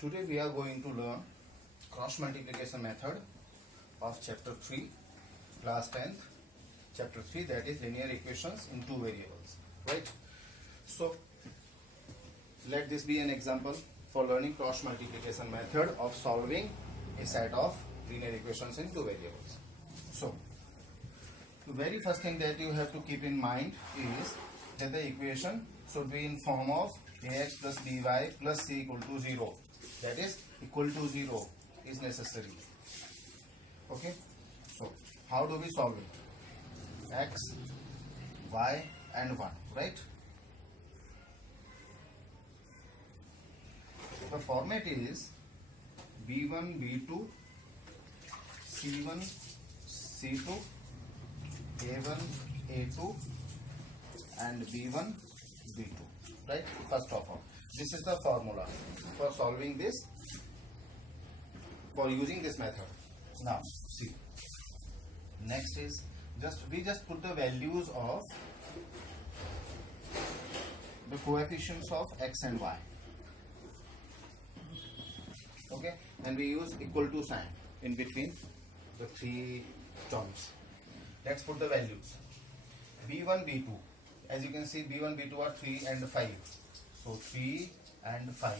Today we are going to learn cross multiplication method of chapter 3, class 10th, chapter 3, that is linear equations in two variables, right? So let this be an example for learning cross multiplication method of solving a set of linear equations in two variables. So the very first thing that you have to keep in mind is that the equation should be in form of ax plus by plus c equal to 0. That is equal to 0 is necessary. Okay, so how do we solve it? X, y and 1, right? The format is b1 b2 c1 c2 a1 a2 and b1 b2, right? First of all, this is the formula for solving this, for using this method. Now see, next is we just put the values of the coefficients of x and y. Okay, and we use equal to sign in between the three terms. Let's put the values. b1 b2, as you can see, b1 b2 are 3 and 5, so 3 and 5.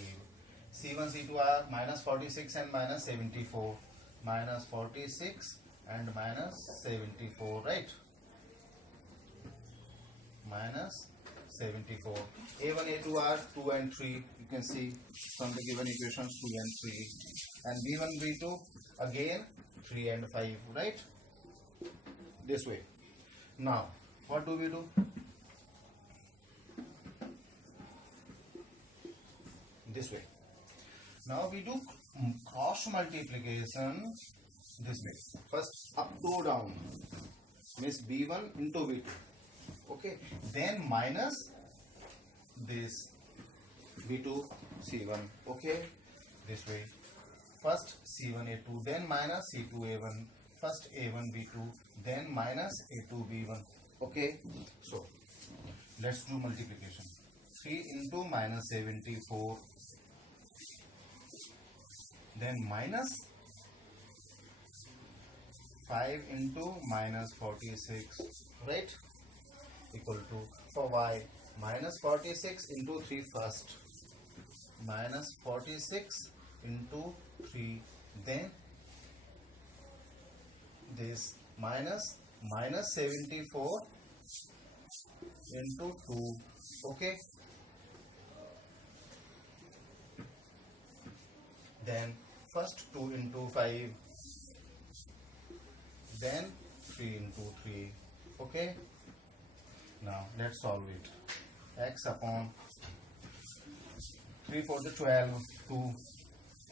c1 c2 are minus 46 and minus 74, minus 46 and minus 74, right? Minus 74. a1 a2 are 2 and 3, you can see from the given equations, 2 and 3, and b1 b2 again 3 and 5, right? This way. Now what do we do? This way. Now we do cross multiplication this way. First up to down, means b1 into b2. Okay, then minus this b2 c1. Okay, this way. First c1 a2, then minus c2 a1. First a1 b2, then minus a2 b1. Okay, so let's do multiplication. 3 into minus 74, then minus 5 into minus 46, right? Equal to, for y, minus 46 into 3 first, minus 46 into 3, then this minus 74 into 2. Okay, then first 2 into 5, then 3 into 3. Okay, now let's solve it. X upon 3 4 12, 2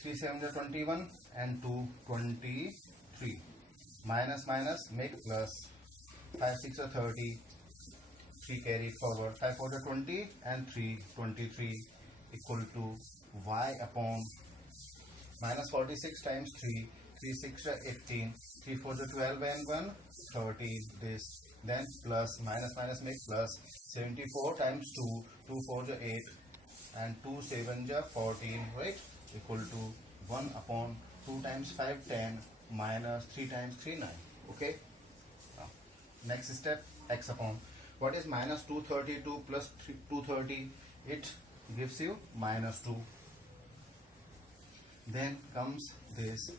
3 7 21 and 2 23. Minus minus make plus, 5 6 30, 3 carry forward, 5 4 20 and 3 23 equal to y upon minus 46 times 3, 3 6 18, 3 4 12 and 1 13, this, then plus minus minus make plus, 74 times 2, 2 4 8 and 2 7 14, right? Equal to 1 upon 2 times 5 10 minus 3 times 3 9. Okay, now next step, x upon, what is minus 232 plus 230? It gives you minus 2. Then comes this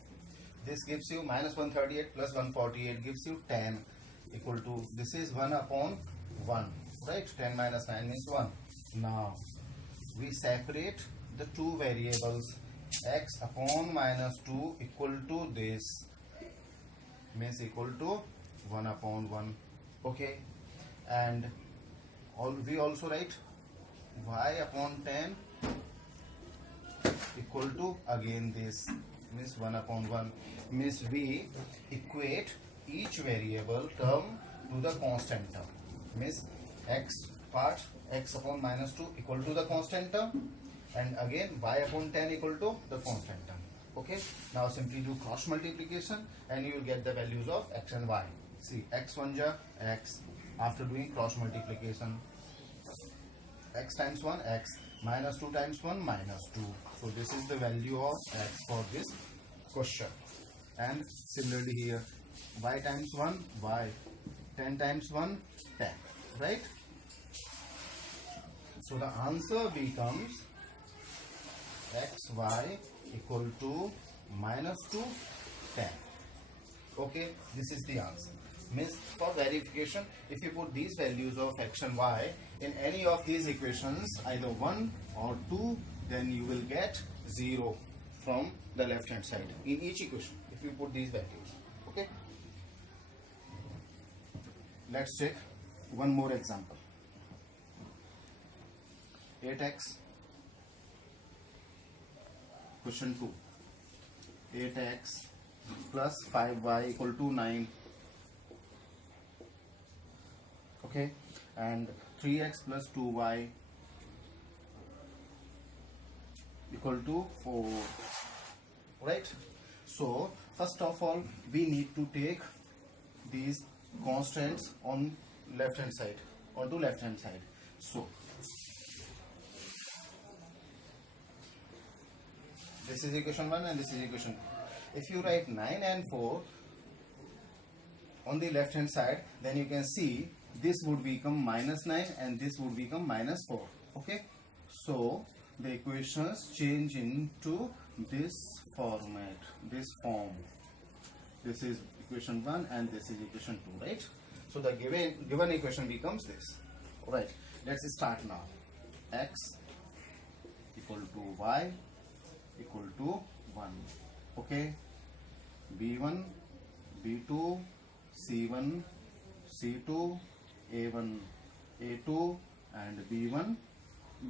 gives you minus 138 plus 148 gives you 10, equal to, this is 1 upon 1, right? 10 minus 9 means 1. Now we separate the two variables. X upon minus 2 equal to this, means equal to 1 upon 1. Okay, and we also write y upon 10 equal to again this, means 1 upon 1, means we equate each variable term to the constant term, means x part, x upon minus 2 equal to the constant term, and again y upon 10 equal to the constant term. Okay, now simply do cross multiplication and you will get the values of x and y. See, x1 ja x, after doing cross multiplication, x times 1 x, minus 2 times 1 minus 2. So this is the value of x for this question. And similarly here, y times 1, y, 10 times 1, 10, right? So the answer becomes xy equal to minus 2, 10. Okay, this is the answer. Means for verification, if you put these values of x and y in any of these equations, either 1 or 2, then you will get 0 from the left hand side in each equation if you put these values. Okay, let's take one more example. 8x, question 2, 8x plus 5y equal to 9. Okay, and 3x plus 2y equal to 4, right? So first of all, we need to take these constants on left hand side, onto left hand side. So this is equation 1 and this is equation 2. If you write 9 and 4 on the left hand side, then you can see this would become minus 9 and this would become minus 4. Okay, so the equations change into this format, this form. This is equation 1 and this is equation 2, right? So the given equation becomes this. Alright, let's start now. X equal to y equal to 1. Okay, b1, b2, c1, c2, a1, a2 and b1,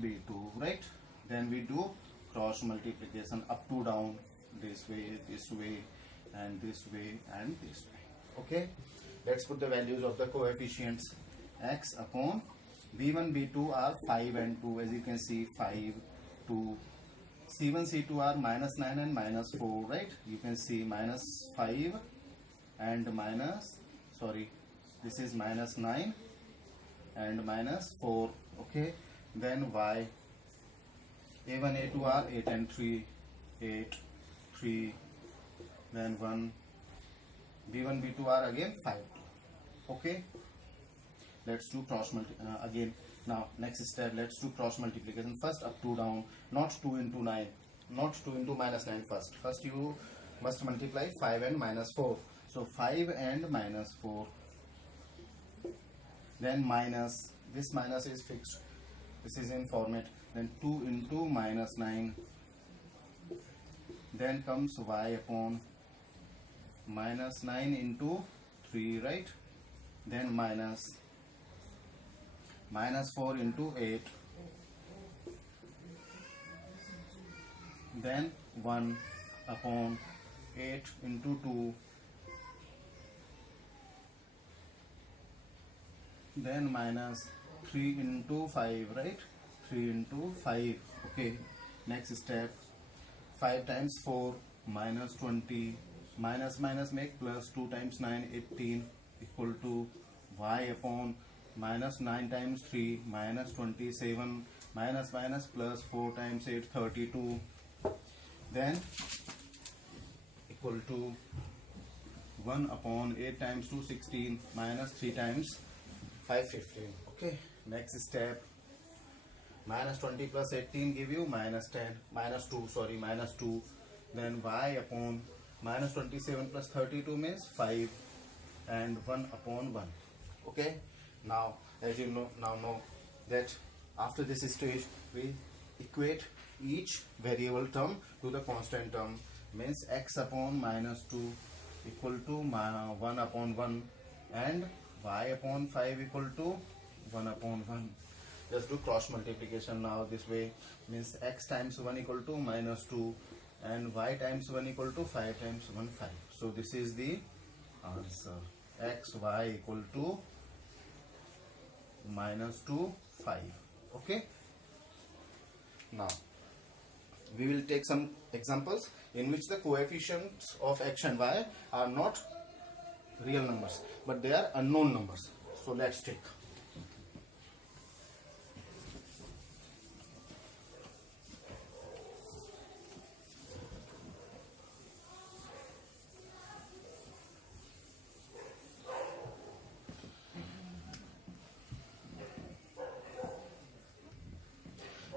b2, right? Then we do cross multiplication up to down, this way, and this way and this way. Okay, let's put the values of the coefficients. X upon b1, b2 are 5 and 2, as you can see, 5, 2. c1, c2 are minus 9 and minus 4, right? You can see minus 5 and minus, sorry, this is minus 9 and minus 4. Okay, then y, a1, a2 are 8 and 3, 8, 3, then 1, b1, b2 are again 5. Okay, let's do cross again. Now next step, let's do cross multiplication. First up to down, not 2 into 9, not 2 into minus 9 first. First you must multiply 5 and minus 4. So 5 and minus 4. Then minus, this minus is fixed, this is in format. Then 2 into minus 9. Then comes y upon minus 9 into 3, right? Then minus 4 into 8. Then 1 upon 8 into 2. Then minus 3 into 5, right? 3 into 5. Okay, next step, 5 times 4 minus 20, minus make plus, 2 times 9 18 equal to y upon minus 9 times 3 minus 27, minus plus 4 times 8 32, then equal to 1 upon 8 times 2 16, minus 3 times 5 15. Okay, next step, minus 20 plus 18 give you minus 10, minus 2. Then y upon minus 27 plus 32 means 5 and 1 upon 1. Okay, now as you know that after this stage we equate each variable term to the constant term, means x upon minus 2 equal to 1 upon 1 and y upon 5 equal to 1 upon 1. Let's do cross multiplication now. This way means x times 1 equal to minus 2 and y times 1 equal to 5 times 1 5. So this is the answer, x y equal to minus 2 5. Okay, now we will take some examples in which the coefficients of x and y are not real numbers but they are unknown numbers. So let's take.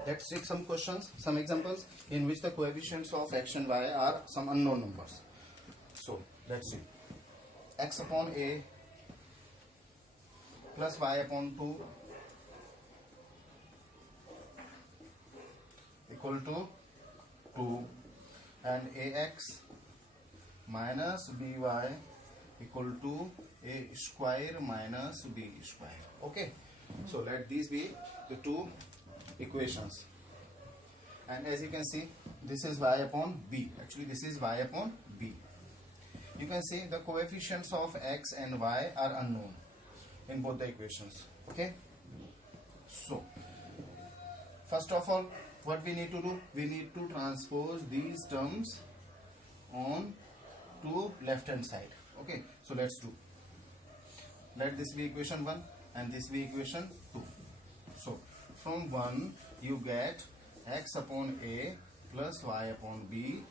Let's take some questions, some examples in which the coefficients of x and y are some unknown numbers. So let's see. X upon a plus y upon 2 equal to 2, and ax minus by equal to a square minus b square. Okay, so let these be the two equations, and as you can see, this is y upon b. Actually, this is y upon b. You can see the coefficients of x and y are unknown in both the equations. Okay, so first of all, what we need to do, we need to transpose these terms on to left hand side. Okay, so let's do. Let this be equation 1 and this be equation 2. So from 1 you get x upon a plus y upon b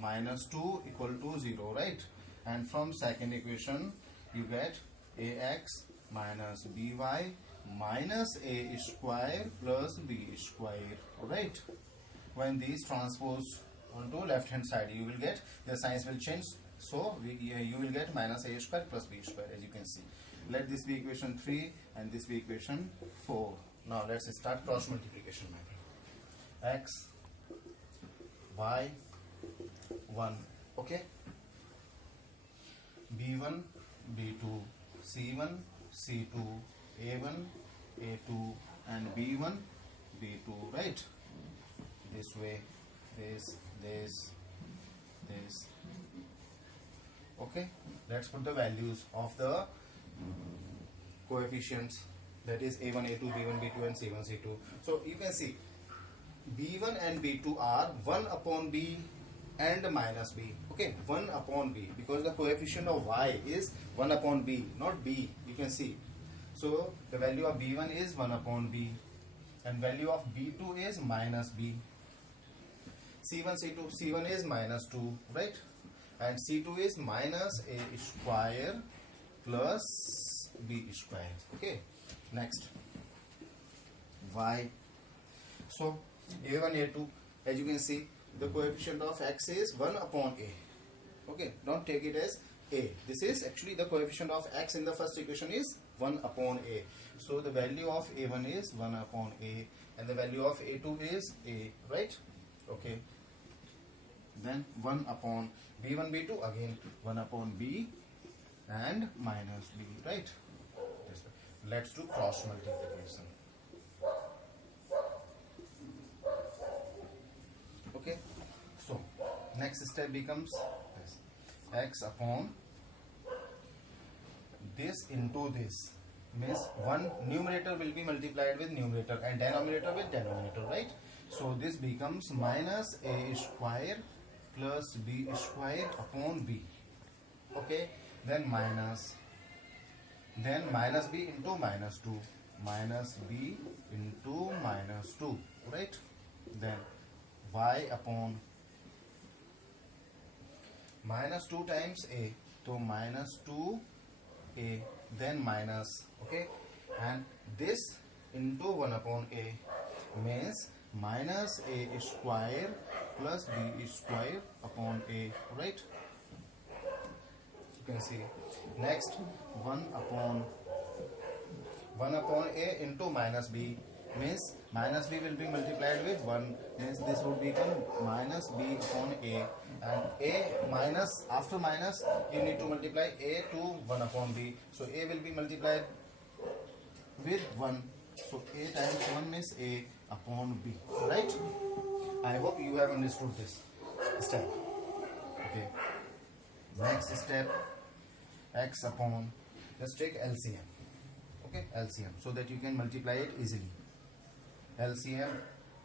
minus 2 equal to 0, right? And from second equation you get ax minus by minus a square plus b square, right? When these transpose onto left hand side, you will get, the signs will change, so you will get minus a square plus b square, as you can see. Let this be equation 3 and this be equation 4. Now let's start cross multiplication method. X y 1, okay, b1 b2 c1 c2 a1 a2 and b1 b2, right? This way, this. Okay, let's put the values of the coefficients, that is a1 a2 b1 b2 and c1 c2. So you can see b1 and b2 are 1 upon b and minus b. Okay, 1 upon b, because the coefficient of y is 1 upon b, not b. You can see, so the value of b1 is 1 upon b and value of b2 is minus b. c1 c2, c1 is minus 2, right? And c2 is minus a square plus b square. Okay, next y. So a1 a2, as you can see, the coefficient of x is 1 upon a. Okay, don't take it as a. This is actually the coefficient of x in the first equation is 1 upon a. So the value of a1 is 1 upon a and the value of a2 is a, right? Okay, then 1 upon b1 b2, again 1 upon b and minus b, right? Let's do cross multiplication. Okay, so next step becomes this: x upon this into this, means one numerator will be multiplied with numerator and denominator with denominator, right? So this becomes minus a square plus b square upon b. Okay, then minus b into minus 2, minus b into minus 2, right? Then y upon minus 2 times a, so minus 2a, then minus, okay, and this into 1 upon a means minus a square plus b square upon a, right? You can see. Next, 1 upon a into minus b means minus b will be multiplied with 1, means this would become minus b upon a, and a minus, after minus you need to multiply a to 1 upon b, so a will be multiplied with 1, so a times 1 means a upon b, right? I hope you have understood this step. Okay, next step, x upon, let's take LCM. Okay, LCM, so that you can multiply it easily. LCM,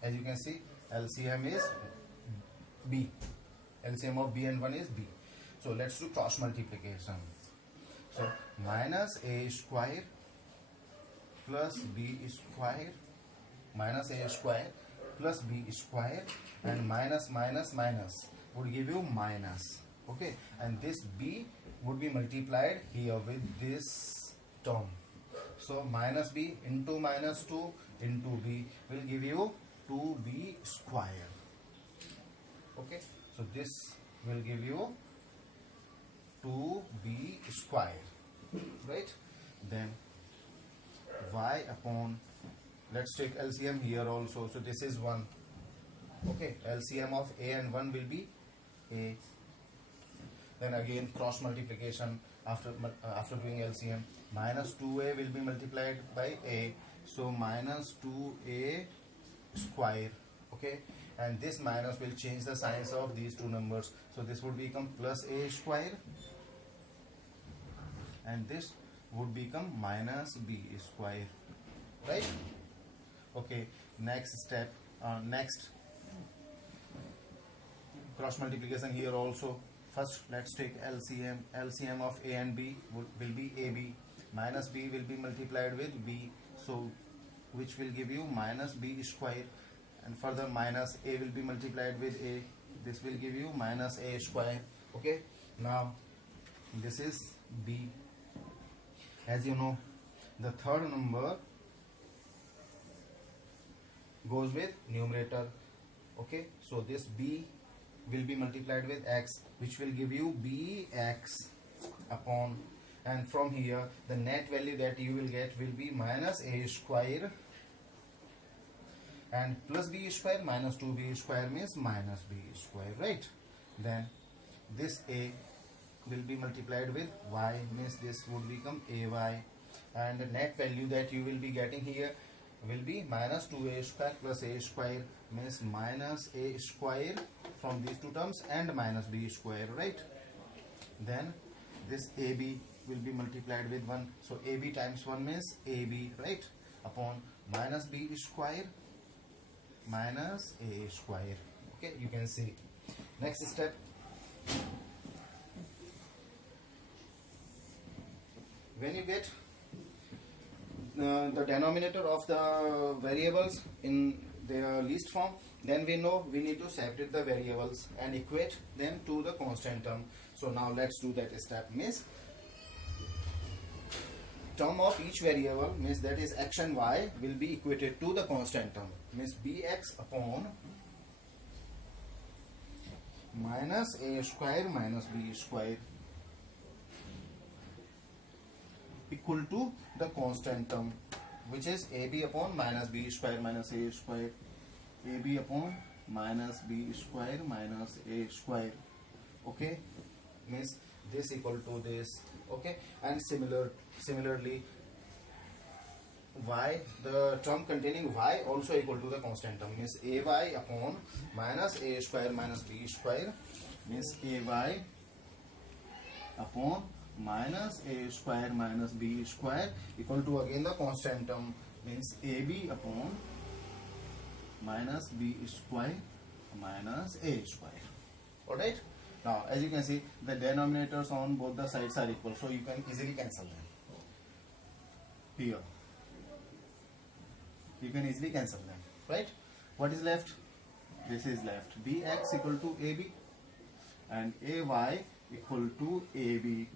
as you can see, LCM is b. LCM of b and 1 is b. So let's do cross multiplication. So minus a square plus b square, minus a square plus b square, and minus would give you minus. Okay, and this b would be multiplied here with this term. So minus b into minus 2 into b will give you 2b square. Okay, so this will give you 2b square, right? Then y upon, let's take LCM here also. So this is 1. Okay, LCM of a and 1 will be a. Then again cross multiplication after doing LCM. Minus 2a will be multiplied by a, so minus 2a square. Okay, and this minus will change the signs of these two numbers, so this would become plus a square, and this would become minus b square, right? Okay, next step, next cross multiplication here also. First let's take LCM. LCM of a and b will be ab. Minus b will be multiplied with b, so which will give you minus b square, and further minus a will be multiplied with a, this will give you minus a square. Okay, now this is b. As you know, the third number goes with numerator. Okay, so this b will be multiplied with x, which will give you bx upon, and from here the net value that you will get will be minus a square and plus b square. Minus 2b square means minus b square, right? Then this a will be multiplied with y, means this would become ay, and the net value that you will be getting here will be minus 2a square plus a square, means minus a square from these two terms and minus b square, right? Then this ab will be multiplied with 1, so ab times 1 means ab, right? Upon minus b square minus a square. Okay, you can see. Next step, when you get the denominator of the variables in their least form, then we know we need to separate the variables and equate them to the constant term. So now let's do that step. Means term of each variable, means that is x and y, will be equated to the constant term, means bx upon minus a square minus b square equal to the constant term, which is ab upon minus b square minus a square, ab upon minus b square minus a square. Okay, means this equal to this. Okay, and similarly y, the term containing y also equal to the constant term, means ay upon minus a square minus b square, means ay upon minus a square minus b square equal to again the constant term, means ab upon minus b square minus a square. Alright, now as you can see, the denominators on both the sides are equal, so you can easily cancel them. Here you can easily cancel them, right? What is left? This is left, bx equal to ab and ay equal to ab.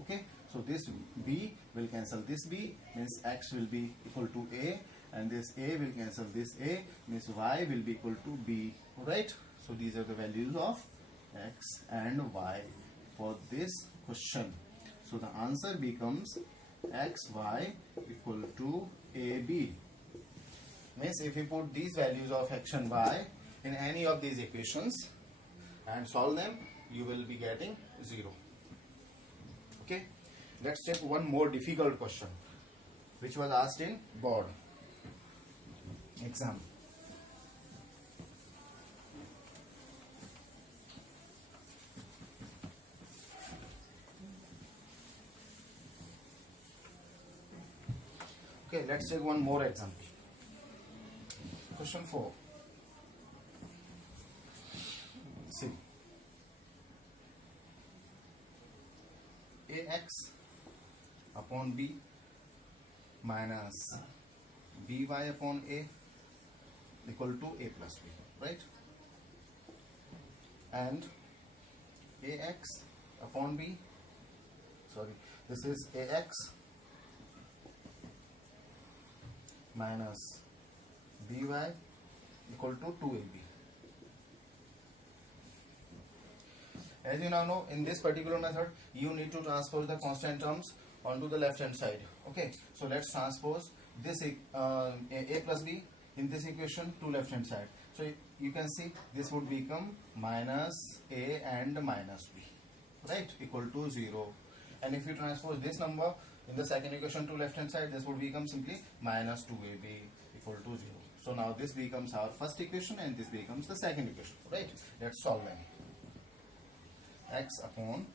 Okay, so this b will cancel this b, means x will be equal to a, and this a will cancel this a, means y will be equal to b, right? So these are the values of x and y for this question. So the answer becomes xy equal to ab. Means if you put these values of x and y in any of these equations and solve them, you will be getting 0. Okay, let's take one more difficult question which was asked in board exam. Okay, let's take one more example. Question 4. See, ax upon b minus by upon a equal to a plus b, right? And ax upon b, sorry, this is ax minus by equal to 2ab. As you now know, in this particular method, you need to transpose the constant terms onto the left hand side. Okay, so let's transpose this a plus b in this equation to left hand side. So you can see this would become minus a and minus b, right, equal to 0. And if you transpose this number in the second equation to left hand side, this would become simply minus 2ab equal to 0. So now this becomes our first equation and this becomes the second equation, right? Let's solve them. X upon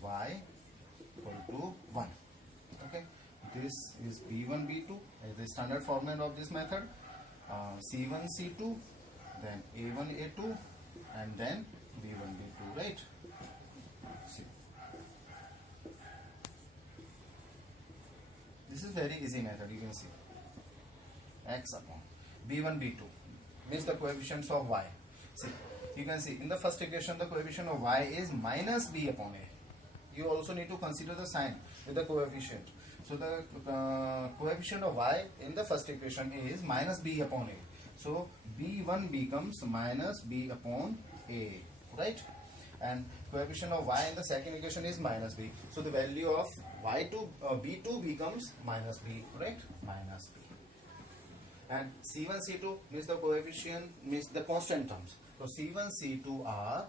y equal to 1. Okay, this is b1 b2 as the standard format of this method. C1 c2, then a1 a2, and then b1 b2, right? See, this is very easy method. You can see x upon b1 b2 means the coefficients of y. See, you can see in the first equation the coefficient of y is minus b upon a. You also need to consider the sign with the coefficient. So the coefficient of y in the first equation is minus b upon a. So b1 becomes minus b upon a, right? And coefficient of y in the second equation is minus b. So the value of b2 becomes minus b, right? Minus b. And c1 c2 means the coefficient, means the constant terms. So C1, C2 are,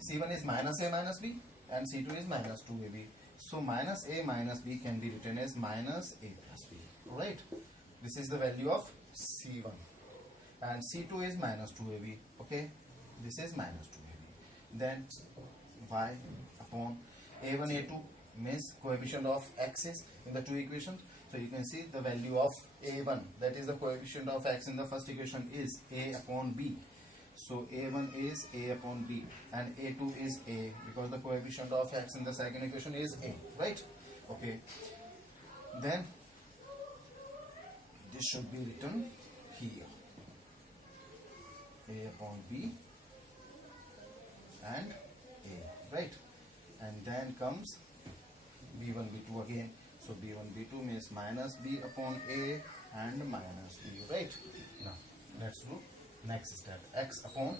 C1 is minus A minus B and C2 is minus 2AB. So minus A minus B can be written as minus A plus B, right? This is the value of C1. And C2 is minus 2AB, okay? This is minus 2AB. Then Y upon A1, A2 means coefficient of X's in the two equations. So you can see the value of A1, that is the coefficient of X in the first equation, is A upon B. So A1 is A upon B and A2 is A because the coefficient of X in the second equation is A, right? Okay. Then this should be written here. A upon B and A, right? And then comes B1, B2 again. So B1, B2 means minus B upon A and minus B, right? Now, let's do next step. X upon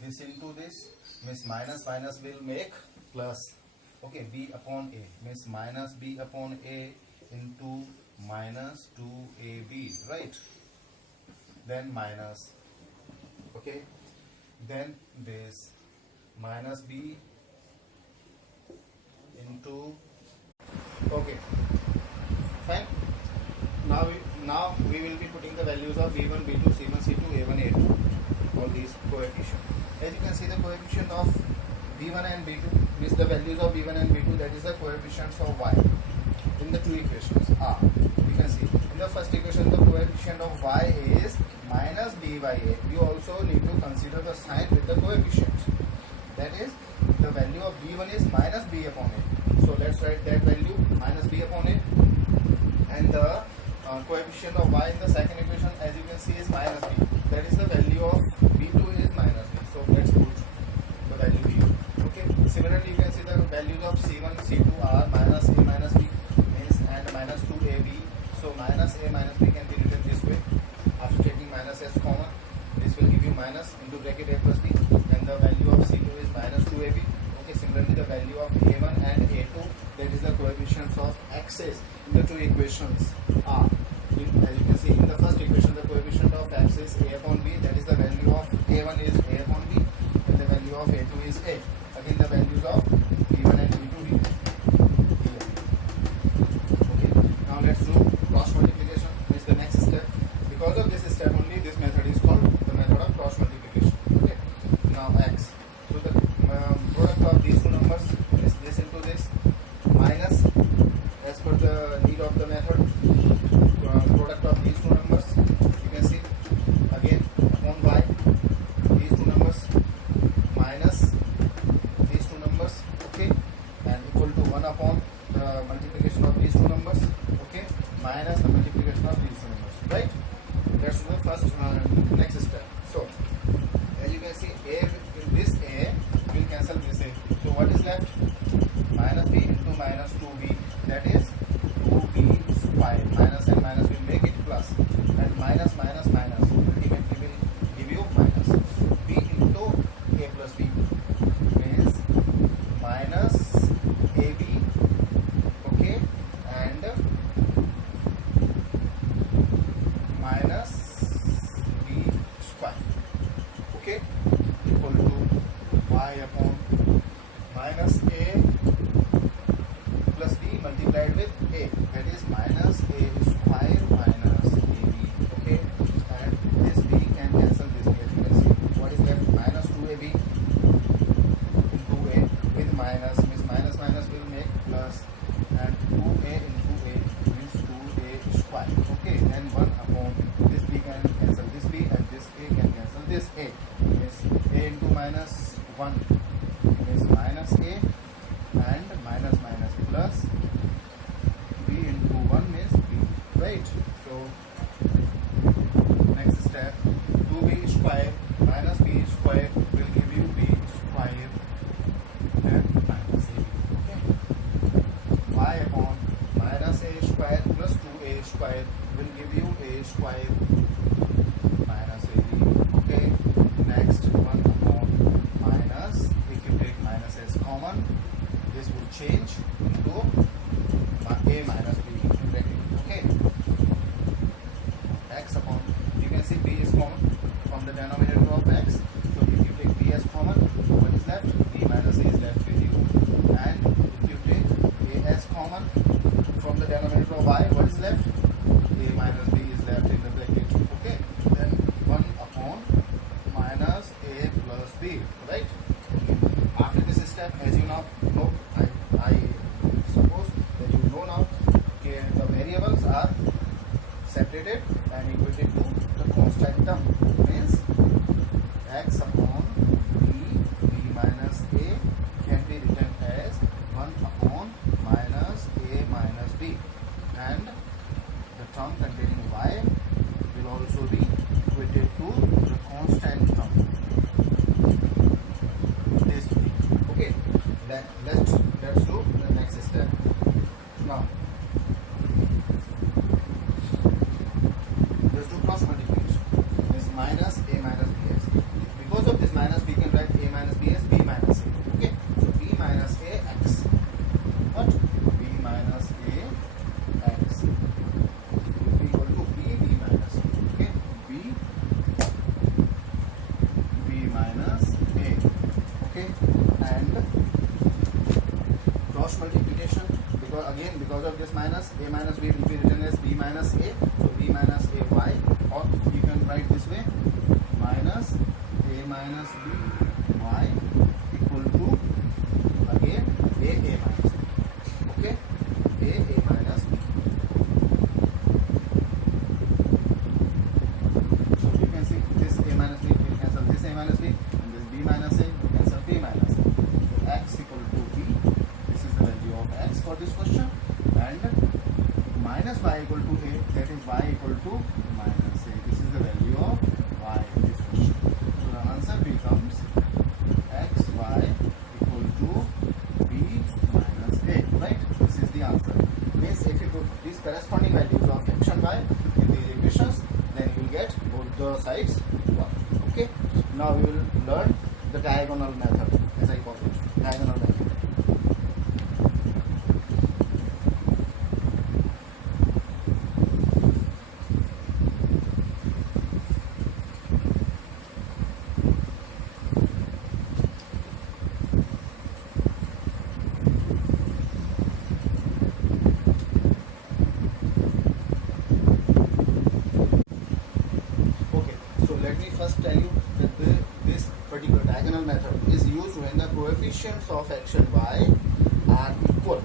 this into this means minus minus will make plus. Okay, B upon A means minus B upon A into minus 2AB, right? Then minus. Okay, then this minus B into. Okay, fine. Now we will be putting the values of V1, V2, C1, C2, A1, A2, all these coefficients. As you can see, the coefficient of V1 and V2 means the values of V1 and V2, that is the coefficients of Y in the two equations are. You can see in the first equation the coefficient of Y is minus B by A. You also need to consider the sign with the coefficients. That is, the value of B1 is minus B upon A. So let's write that value minus B upon A, and the coefficient of Y in the second equation, as you can see, is minus B. That is the value of B2 is minus B. So let's put the value here. Okay. Similarly, you can see the values of C1, C2 are minus A minus B means and minus 2AB. So minus A minus B can be written this way. After taking minus S common, this will give you minus into bracket A plus B, and the value of C2 is minus 2AB. Similarly, the value of A1 and A2, that is the coefficients of X's in the two equations are. As you can see, in the first equation, the coefficient of X is A upon B, that is the value of A1 is A upon B, and the value of A2 is A. Again, the values of B1 and B2 here. Okay, now let's do cross multiplication. This is the next step. Because of this step only, this method is called the method of cross multiplication. Okay, now X. So the product of these two numbers is this into this minus, as per the need of the method, product of these two numbers, you can see again y upon minus a plus b multiplied with a, that is minus a square minus ab. Okay, and this b can cancel this b. As you can see, what is left? Minus 2ab into a with minus, means minus minus will make plus, and 2a into a means 2a square. Okay, and 1 upon this b can cancel this b, and this a can cancel this a, means a into minus 1 is minus a, and minus minus plus b into 1 means b, right? So next step, 2b square minus b square will give you b square and minus ab. Okay, y upon minus a square plus 2a square will give you a square minus ab. Okay, next 1 upon minus, if you take minus as common, this will change into a minus b bracket. Okay, x upon, you can see b is common from the denominator of x, so if you take b as common, what is left? b minus a is left with you, and if you take a as common from the denominator of y, what is left? A minus b is left in the bracket. Okay, then 1 upon minus a plus b, right? After this step, as you now know, I suppose that you know now, okay, the variables are separated and equated to the constant term, means x upon b minus a can be written as 1 upon minus a minus b, and the term containing y will also be equated to the constant term, this b. Okay, let's do the next step. Now let's do cross multiplication. This minus a minus b as, because of this minus we can write a minus b as b minus a. Okay, so b minus a x, what? b minus a x will be equal to b minus a. Okay, b minus a. Okay, and cross multiplication, because of this minus, a minus b will be written as b minus a, so b minus a y, or you can write this way, minus a minus b y equal to again a minus b. Okay, a minus b. So you can see this a minus b will cancel this a minus b, and this b minus a will cancel b minus a. So x equal to b, this is the value of x for this question, and minus y equal to a, that is y equal to minus a, this is the value of y in this question. So the answer becomes xy equal to b minus a, right? This is the answer. Means if you put these corresponding values of x and y in these equations, then you will get both the sides 1. Okay, now we will learn the diagonal method, as I call it, diagonal method. Let me first tell you that this particular diagonal method is used when the coefficients of x and y are equal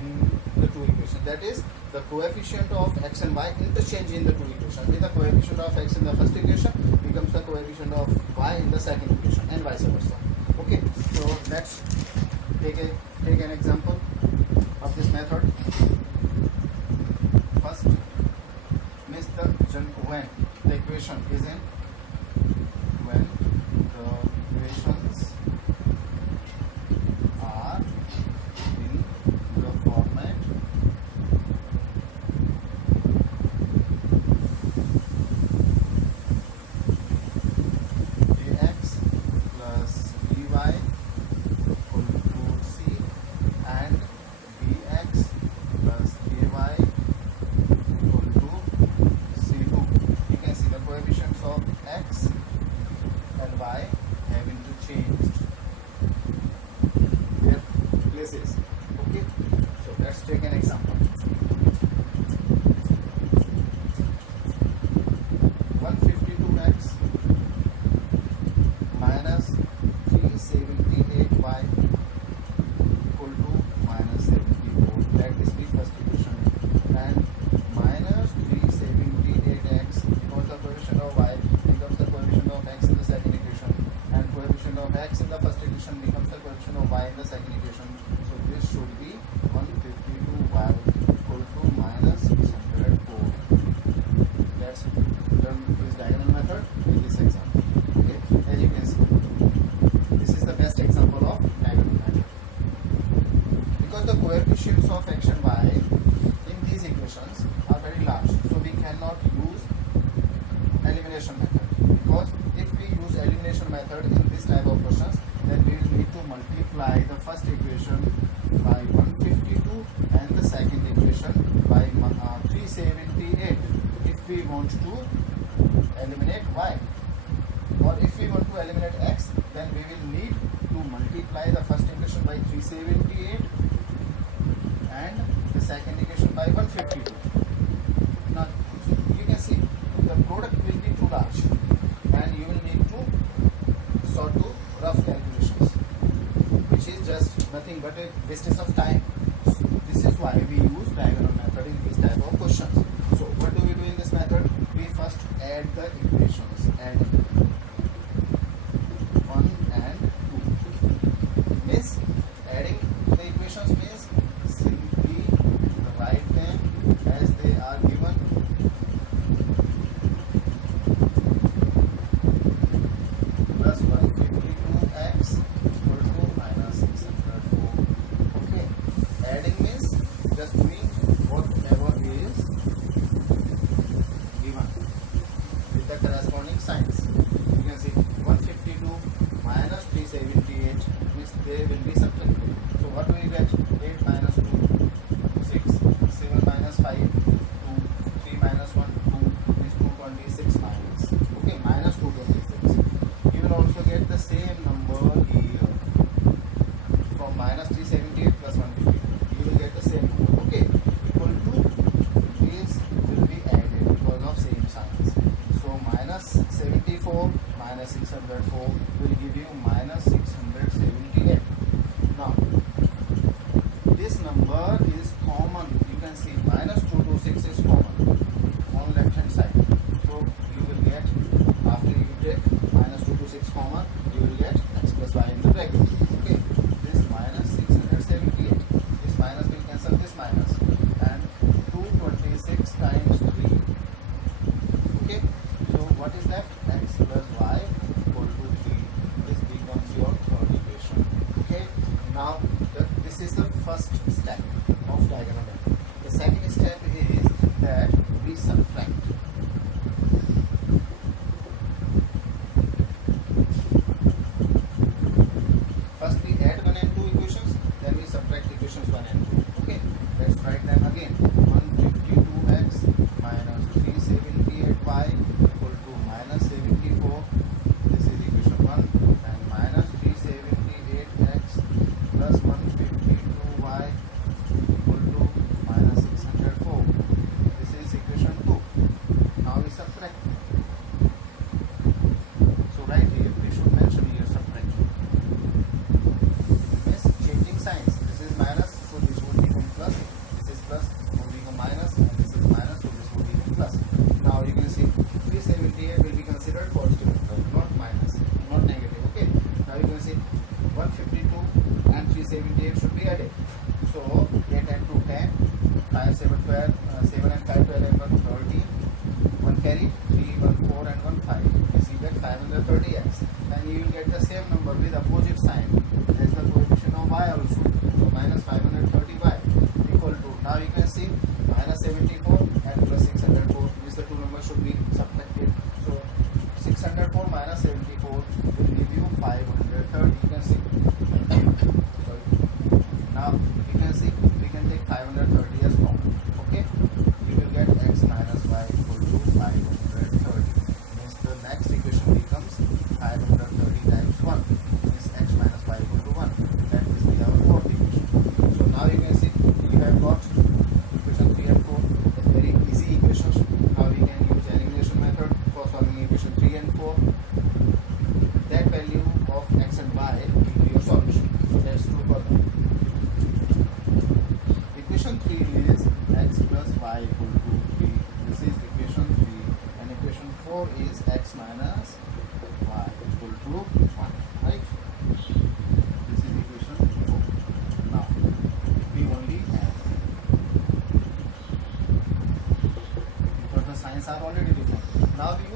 in the two equations. That is, the coefficient of x and y interchange in the two equations. With the coefficient of x in the first equation becomes the coefficient of y in the second equation, and vice versa. Okay, so let's take an example of this method. First, when the equation is in, when the equations are in the format ax plus by equal to c and bx plus ay equal to c2. You can see the coefficients of write the second equation. So this should be 152y equal to minus 604. Let's learn this diagonal method in this example. Okay, as you can see, this is the best example of diagonal method. Because the coefficients of x and y in these equations are very large, so we cannot use elimination method. Because if we use elimination method in this type of questions, then we will need to multiply the first equation by 152 and the second equation by 378 if we want to eliminate y. Or if we want to eliminate x, then we will need to multiply the first equation by 378 and the second equation by 152. Now you can see the product will be too large and you will need to sort to rough calculations, which is just nothing but a wastage of time. This is why we use diagonal method in this type of questions. So what do we do in this method? We first add the equations, add 1 and 2. Means adding the equations means simply write them as they are given. Plus 152x equal to minus 604. Okay, adding means just doing whatever is given with the corresponding signs. You can see 152 minus 378 means they will be subtracted. So what do we get? 8 minus 2, 6, 7 minus 5, 2, 3 minus 1, 2 is 226 minus. Okay, minus 226. You will also get the same number here from minus 378 plus 152. You will get the same number. Okay, equal to this will be added because of same signs. So minus 74 minus 604 will give you minus 678. Now this number is common. You can see minus 226 is common on left hand side. So you will get, after you take minus 226 common, you will get x plus y in the bracket. Okay, this minus 678, this minus will cancel this minus, and 226 times 3. Okay, so what is left? X plus y equal to 3. This becomes your third equation. Okay, now this is the first step of diagonal method. The second step is that we subtract. First we add 1 and 2 equations, then we subtract equations 1 and 2. Okay, let's write them again. 152x minus 378y equal to minus 74. This is equation 1, and minus 378x plus 152y equal to minus 604. This is equation 2. Now we subtract. So right here we should mention here subtract. Means changing signs. This is minus, so this would become plus. This is plus, would become minus, and this is minus, so this would become plus. Now you can see 378 will be considered positive number, not minus, not negative. Okay. Now you can see 152 and 378 should be added. So 8 and 2 10, 5 7 12, 7 and 5 12 and 1 30, 1 carry, 3 1 4 and 1 5. You get 530x. Then you will get the same number with opposite sign as the coefficient of y also. So minus 530y equal to, now you can see minus 74 and plus 604. Means the two numbers should be subtracted. So 604 minus 74 will give you 530. You can see. Sorry. Now you can see we can take 530 as common. Okay, you will get x minus y equal to 530. Means the next equation becomes 530 times 1. Means x minus y equal to 1. That is our fourth equation. So now you can see you have got equation 3 and 4. That's very easy equations. Now we can use elimination method for solving equation 3 and 4. That value of x and y will be your solution. So let's do further. Equation 3 is x plus y equal to 3. This is equation 3. And equation 4 is x minus y equal to 1. Right? This is equation 4.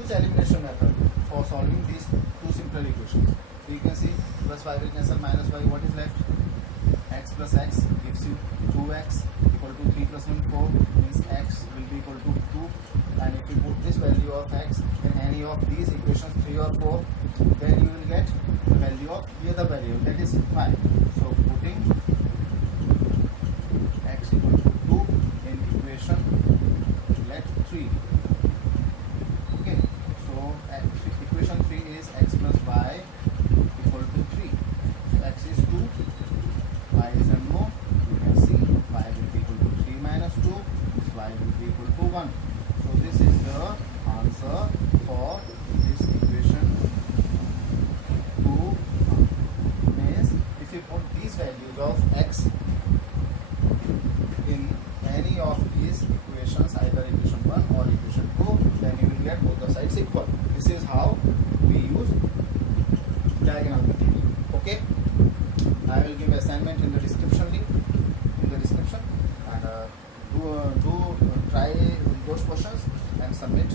use elimination method for solving these two simpler equations. So you can see plus y will cancel, minus y, what is left? X plus x gives you 2x equal to 3 plus 1 4, means x will be equal to 2, and if you put this value of x in any of these equations 3 or 4, then you will get the value of the other variable, that is y. So putting x equal to 2 in equation let 3. Okay, so equation 3 is x plus y equal to 3. So x is 2, y is unknown. You can see y will be equal to 3 minus 2, y will be equal to 1. So this is the answer for this equation 2. Means if you put these values of x in any of these equations, either equation 1 or equation 2, then you will get both the sides equal. This is how we use diagonal method. Okay, I will give assignment in the description link, and try those questions and submit